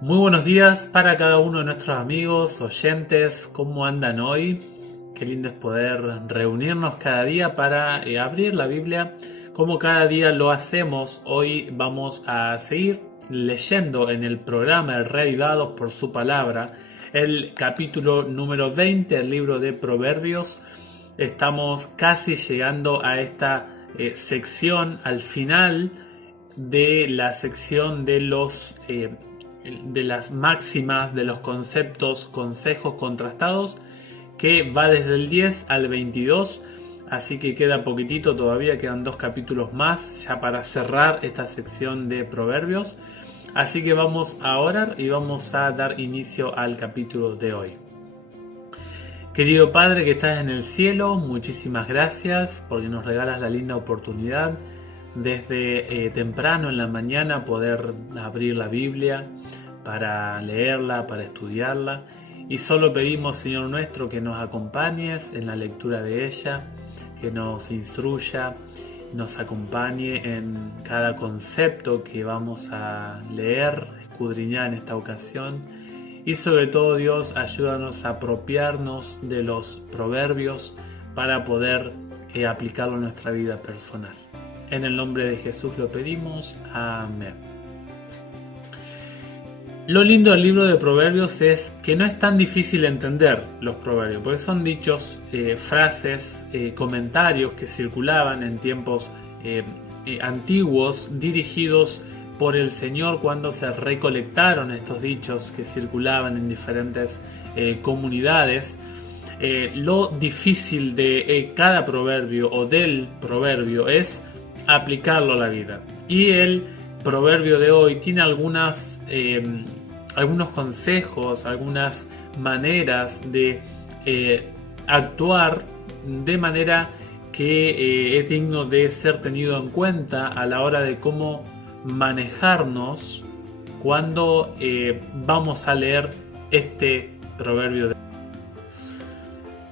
Muy buenos días para cada uno de nuestros amigos, oyentes, ¿cómo andan hoy? Qué lindo es poder reunirnos cada día para abrir la Biblia como cada día lo hacemos. Hoy vamos a seguir leyendo en el programa Reavivados por su palabra el capítulo número 20 del libro de Proverbios. Estamos casi llegando a esta sección, al final de la sección de las máximas, de los conceptos, consejos contrastados, que va desde el 10 al 22, así que queda poquitito todavía, quedan 2 capítulos más ya para cerrar esta sección de Proverbios, así que vamos a orar y vamos a dar inicio al capítulo de hoy. Querido Padre que estás en el cielo, muchísimas gracias porque nos regalas la linda oportunidad desde temprano en la mañana poder abrir la Biblia para leerla, para estudiarla, y solo pedimos, Señor nuestro, que nos acompañes en la lectura de ella, que nos instruya, nos acompañe en cada concepto que vamos a leer, escudriñar en esta ocasión, y sobre todo, Dios, ayúdanos a apropiarnos de los proverbios para poder aplicarlo en nuestra vida personal. En el nombre de Jesús lo pedimos. Amén. Lo lindo del libro de Proverbios es que no es tan difícil entender los proverbios, porque son dichos, frases, comentarios que circulaban en tiempos antiguos, dirigidos por el Señor cuando se recolectaron estos dichos que circulaban en diferentes comunidades. Lo difícil de cada proverbio o del proverbio es aplicarlo a la vida. Y el proverbio de hoy tiene algunos consejos, algunas maneras de actuar de manera que es digno de ser tenido en cuenta a la hora de cómo manejarnos cuando vamos a leer este proverbio.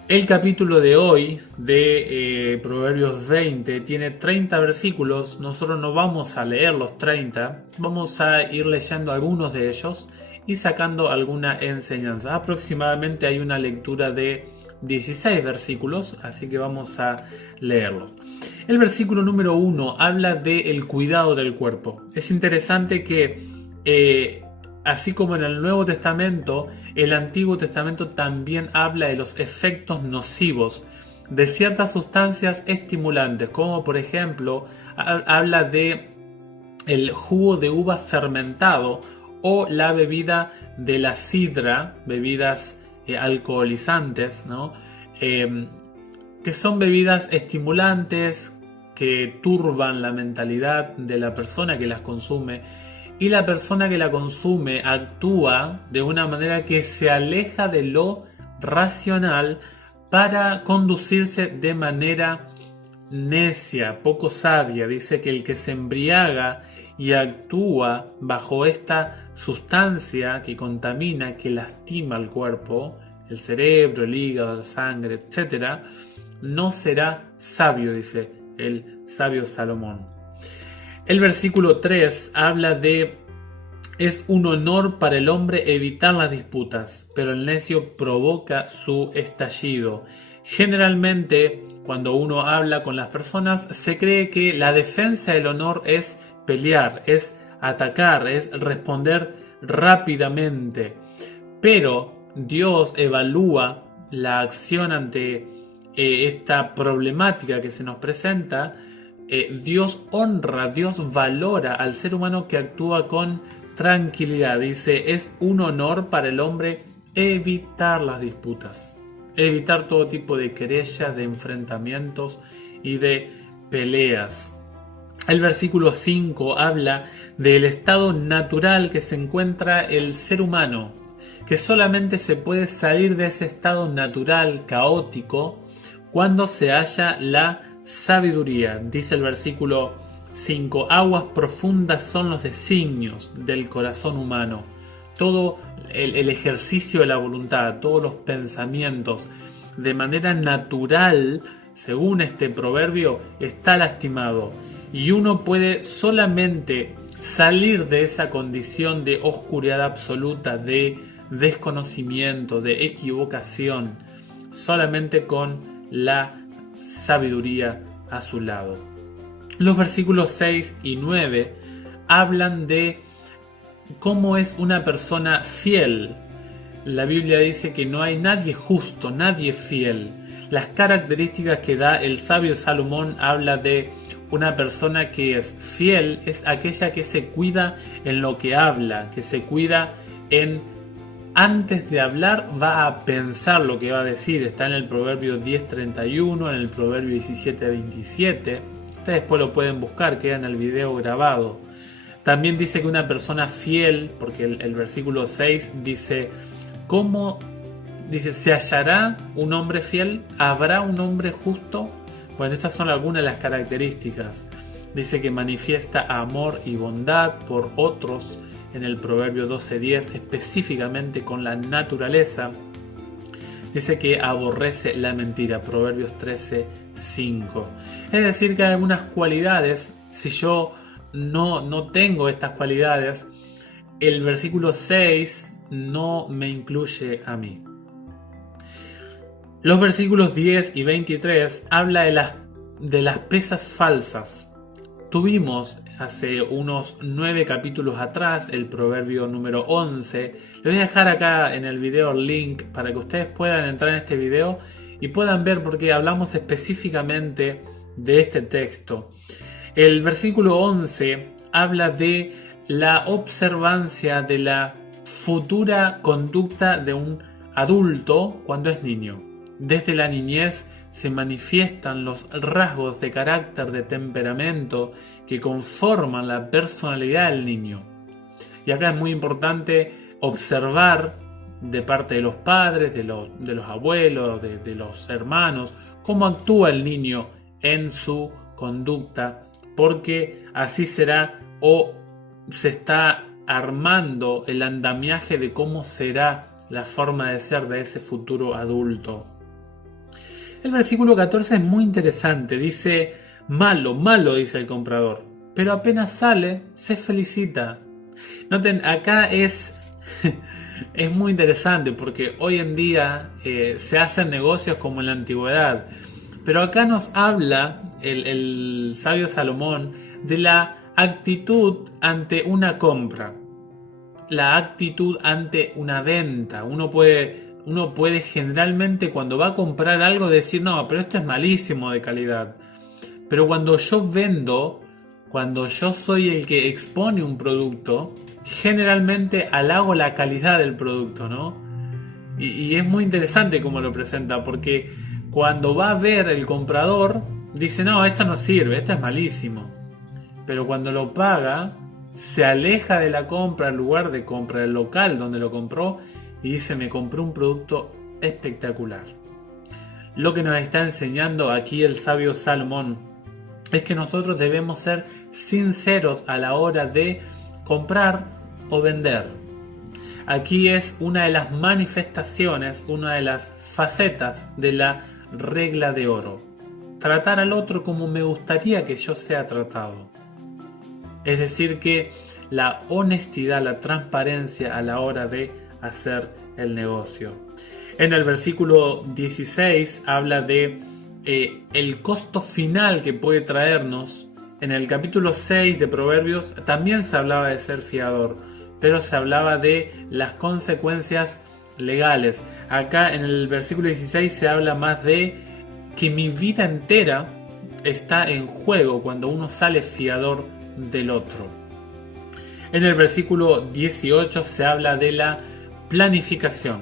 El capítulo de hoy de Proverbios 20 tiene 30 versículos. Nosotros no vamos a leer los 30, vamos a ir leyendo algunos de ellos y sacando alguna enseñanza. Aproximadamente hay una lectura de 16 versículos, así que vamos a leerlos. El versículo número 1 habla del cuidado del cuerpo. Es interesante que así como en el Nuevo Testamento, el Antiguo Testamento también habla de los efectos nocivos de ciertas sustancias estimulantes, como por ejemplo habla de el jugo de uva fermentado o la bebida de la sidra, bebidas alcoholizantes, ¿no? Que son bebidas estimulantes que turban la mentalidad de la persona que las consume. Y la persona que la consume actúa de una manera que se aleja de lo racional para conducirse de manera necia, poco sabia. Dice que el que se embriaga y actúa bajo esta sustancia que contamina, que lastima al cuerpo, el cerebro, el hígado, la sangre, etc., no será sabio, dice el sabio Salomón. El versículo 3 habla de: es un honor para el hombre evitar las disputas, pero el necio provoca su estallido. Generalmente, cuando uno habla con las personas, se cree que la defensa del honor es pelear, es atacar, es responder rápidamente. Pero Dios evalúa la acción ante esta problemática que se nos presenta. Dios honra, Dios valora al ser humano que actúa con tranquilidad. Dice: es un honor para el hombre evitar las disputas, evitar todo tipo de querellas, de enfrentamientos y de peleas. El versículo 5 habla del estado natural que se encuentra el ser humano, que solamente se puede salir de ese estado natural caótico cuando se halla la sabiduría. Dice el versículo 5: aguas profundas son los designios del corazón humano. Todo el ejercicio de la voluntad, todos los pensamientos, de manera natural, según este proverbio, está lastimado. Y uno puede solamente salir de esa condición de oscuridad absoluta, de desconocimiento, de equivocación, solamente con la sabiduría a su lado. Los versículos 6 y 9 hablan de cómo es una persona fiel. La Biblia dice que no hay nadie justo, nadie fiel. Las características que da el sabio Salomón habla de una persona que es fiel, es aquella que se cuida en lo que habla, que se cuida en antes de hablar va a pensar lo que va a decir. Está en el Proverbio 10:31, en el Proverbio 17:27. Ustedes después lo pueden buscar, queda en el video grabado. También dice que una persona fiel, porque el versículo 6 dice, ¿cómo? Dice, ¿se hallará un hombre fiel? ¿Habrá un hombre justo? Bueno, estas son algunas de las características. Dice que manifiesta amor y bondad por otros en el Proverbio 12:10, específicamente con la naturaleza. Dice que aborrece la mentira, Proverbios 13:5. Es decir, que hay algunas cualidades, si yo no tengo estas cualidades, el versículo 6 no me incluye a mí. Los versículos 10 y 23 habla de las pesas falsas. Tuvimos hace unos 9 capítulos atrás el proverbio número 11. Les voy a dejar acá en el video el link para que ustedes puedan entrar en este video y puedan ver porque hablamos específicamente de este texto. El versículo 11 habla de la observancia de la futura conducta de un adulto cuando es niño. Desde la niñez se manifiestan los rasgos de carácter, de temperamento que conforman la personalidad del niño. Y acá es muy importante observar de parte de los padres, de los abuelos, de los hermanos, cómo actúa el niño en su conducta, porque así será o se está armando el andamiaje de cómo será la forma de ser de ese futuro adulto. El versículo 14 es muy interesante, dice, malo, malo, dice el comprador, pero apenas sale, se felicita. Noten, acá es muy interesante porque hoy en día se hacen negocios como en la antigüedad, pero acá nos habla el sabio Salomón de la actitud ante una compra, la actitud ante una venta. Uno puede generalmente cuando va a comprar algo decir, no, pero esto es malísimo de calidad. Pero cuando yo vendo, cuando yo soy el que expone un producto, generalmente halago la calidad del producto, ¿no? Y es muy interesante cómo lo presenta, porque cuando va a ver el comprador, dice, no, esto no sirve, esto es malísimo. Pero cuando lo paga, se aleja de la compra, al lugar de compra, del local donde lo compró, y dice, me compré un producto espectacular. Lo que nos está enseñando aquí el sabio Salomón es que nosotros debemos ser sinceros a la hora de comprar o vender. Aquí es una de las manifestaciones, una de las facetas de la regla de oro. Tratar al otro como me gustaría que yo sea tratado. Es decir, que la honestidad, la transparencia a la hora de hacer el negocio. En el versículo 16 habla de el costo final que puede traernos. En el capítulo 6 de Proverbios también se hablaba de ser fiador, pero se hablaba de las consecuencias legales. Acá en el versículo 16 se habla más de que mi vida entera está en juego cuando uno sale fiador del otro. En el versículo 18 se habla de la planificación.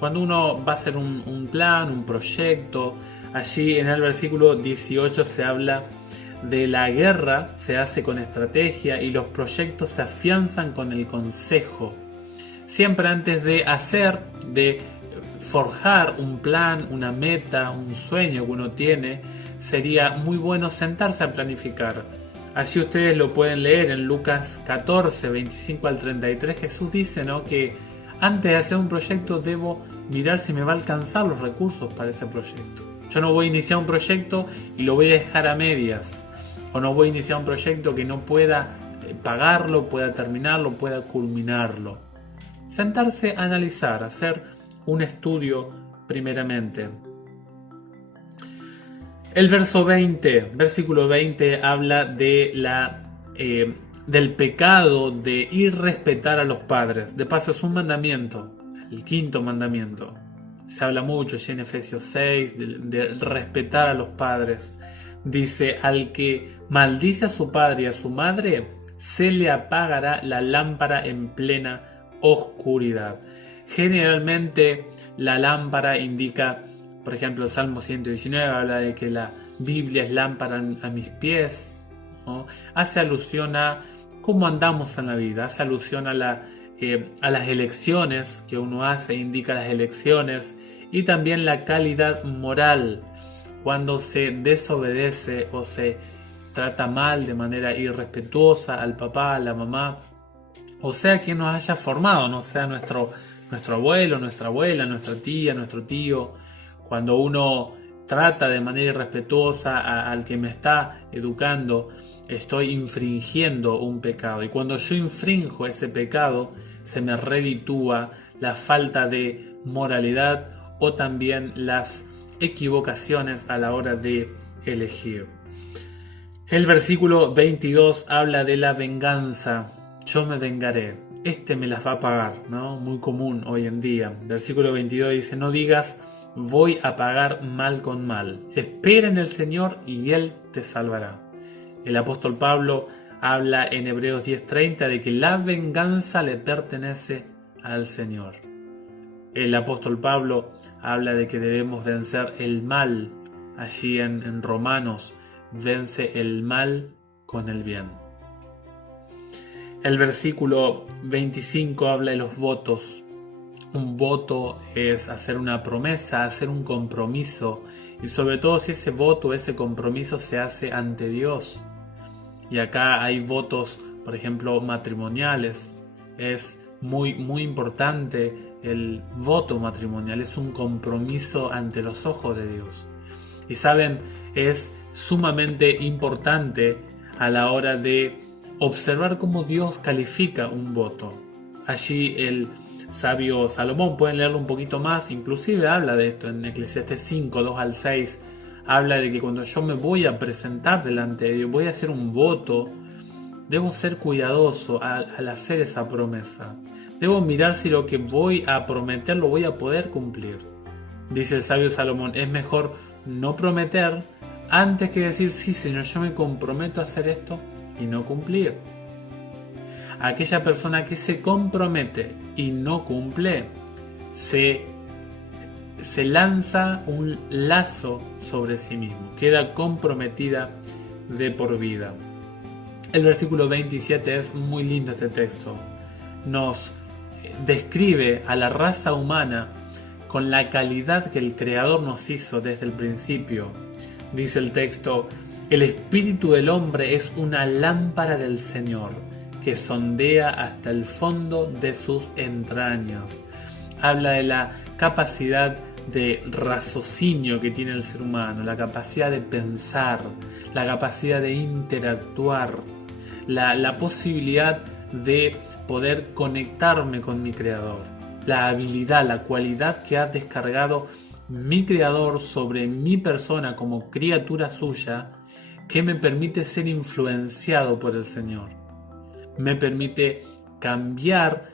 Cuando uno va a hacer un plan, un proyecto, allí en el versículo 18 se habla de la guerra, se hace con estrategia y los proyectos se afianzan con el consejo. Siempre antes de forjar un plan, una meta, un sueño que uno tiene, sería muy bueno sentarse a planificar. Allí ustedes lo pueden leer en Lucas 14, 25 al 33. Jesús dice, ¿no?, que antes de hacer un proyecto debo mirar si me va a alcanzar los recursos para ese proyecto. Yo no voy a iniciar un proyecto y lo voy a dejar a medias. O no voy a iniciar un proyecto que no pueda pagarlo, pueda terminarlo, pueda culminarlo. Sentarse a analizar, hacer un estudio primeramente. El versículo 20 habla de del pecado de irrespetar a los padres. De paso es un mandamiento, el 5.º mandamiento. Se habla mucho en Efesios 6 de respetar a los padres. Dice, al que maldice a su padre y a su madre, se le apagará la lámpara en plena oscuridad. Generalmente la lámpara indica, por ejemplo, el Salmo 119 habla de que la Biblia es lámpara a mis pies, ¿no? Hace alusión a cómo andamos en la vida, hace alusión a las elecciones que uno hace, indica las elecciones y también la calidad moral. Cuando se desobedece o se trata mal de manera irrespetuosa al papá, a la mamá, o sea quien nos haya formado, no sea nuestro abuelo, nuestra abuela, nuestra tía, nuestro tío. Cuando uno trata de manera irrespetuosa al que me está educando, estoy infringiendo un pecado. Y cuando yo infrinjo ese pecado, se me reditúa la falta de moralidad o también las equivocaciones a la hora de elegir. El versículo 22 habla de la venganza. Yo me vengaré. Me las va a pagar, ¿no? Muy común hoy en día. Versículo 22 dice, no digas, voy a pagar mal con mal. Espera en el Señor y Él te salvará. El apóstol Pablo habla en Hebreos 10:30 de que la venganza le pertenece al Señor. El apóstol Pablo habla de que debemos vencer el mal. Allí en Romanos, vence el mal con el bien. El versículo 25 habla de los votos. Un voto es hacer una promesa, hacer un compromiso, y sobre todo si ese voto, ese compromiso se hace ante Dios. Y acá hay votos, por ejemplo, matrimoniales. Es muy importante el voto matrimonial, es un compromiso ante los ojos de Dios. Y saben, es sumamente importante a la hora de observar cómo Dios califica un voto. Allí el sabio Salomón, pueden leerlo un poquito más, inclusive habla de esto en Eclesiastés 5, 2 al 6, habla de que cuando yo me voy a presentar delante de Dios, voy a hacer un voto, debo ser cuidadoso al hacer esa promesa. Debo mirar si lo que voy a prometer lo voy a poder cumplir. Dice el sabio Salomón, es mejor no prometer antes que decir, sí Señor, yo me comprometo a hacer esto y no cumplir. Aquella persona que se compromete y no cumple, se lanza un lazo sobre sí mismo, queda comprometida de por vida. El versículo 27 es muy lindo este texto. Nos describe a la raza humana con la calidad que el Creador nos hizo desde el principio. Dice el texto, el espíritu del hombre es una lámpara del Señor, que sondea hasta el fondo de sus entrañas. Habla de la capacidad de raciocinio que tiene el ser humano, la capacidad de pensar, la capacidad de interactuar, la posibilidad de poder conectarme con mi Creador, la habilidad, la cualidad que ha descargado mi Creador sobre mi persona como criatura suya, que me permite ser influenciado por el Señor. Me permite cambiar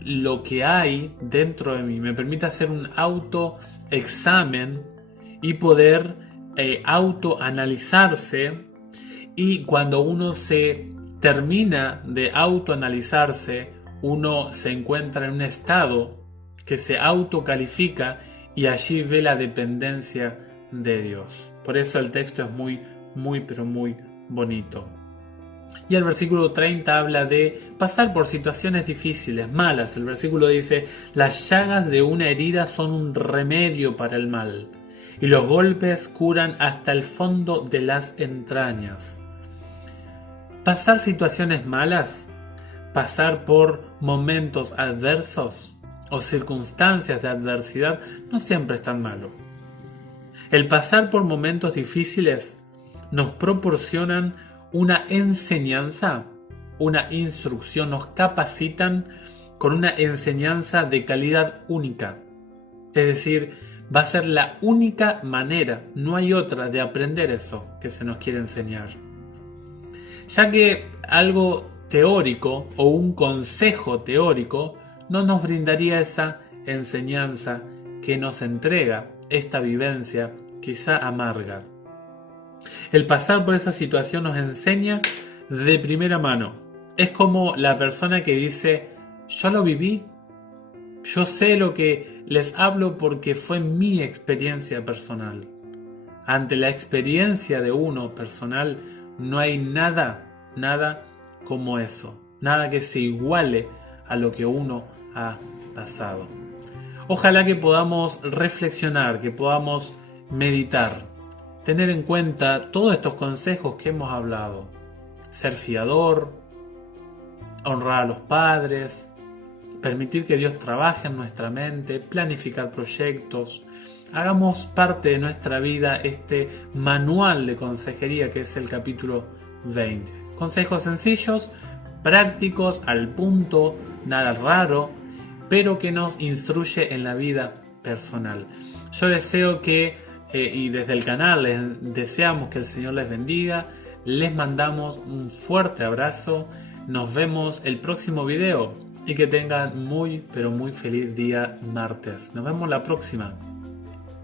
lo que hay dentro de mí, me permite hacer un autoexamen y poder autoanalizarse, y cuando uno se termina de autoanalizarse, uno se encuentra en un estado que se autocalifica y allí ve la dependencia de Dios. Por eso el texto es muy bonito. Y el versículo 30 habla de pasar por situaciones difíciles, malas. El versículo dice, las llagas de una herida son un remedio para el mal, y los golpes curan hasta el fondo de las entrañas. Pasar situaciones malas, pasar por momentos adversos o circunstancias de adversidad no siempre es tan malo. El pasar por momentos difíciles nos proporcionan una enseñanza una instrucción, nos capacitan con una enseñanza de calidad única. Es decir, va a ser la única manera, no hay otra, de aprender eso que se nos quiere enseñar. Ya que algo teórico o un consejo teórico no nos brindaría esa enseñanza que nos entrega esta vivencia quizá amarga. El pasar por esa situación nos enseña de primera mano. Es como la persona que dice, yo lo viví, yo sé lo que les hablo porque fue mi experiencia personal. Ante la experiencia de uno personal no hay nada como eso, nada que se iguale a lo que uno ha pasado. Ojalá que podamos reflexionar, que podamos meditar, tener en cuenta todos estos consejos que hemos hablado. Ser fiador, honrar a los padres, permitir que Dios trabaje en nuestra mente, planificar proyectos. Hagamos parte de nuestra vida este manual de consejería que es el capítulo 20. Consejos sencillos, prácticos, al punto, nada raro, pero que nos instruye en la vida personal. Yo deseo que, y desde el canal les deseamos que el Señor les bendiga, les mandamos un fuerte abrazo, nos vemos el próximo video y que tengan muy pero muy feliz día martes. Nos vemos la próxima.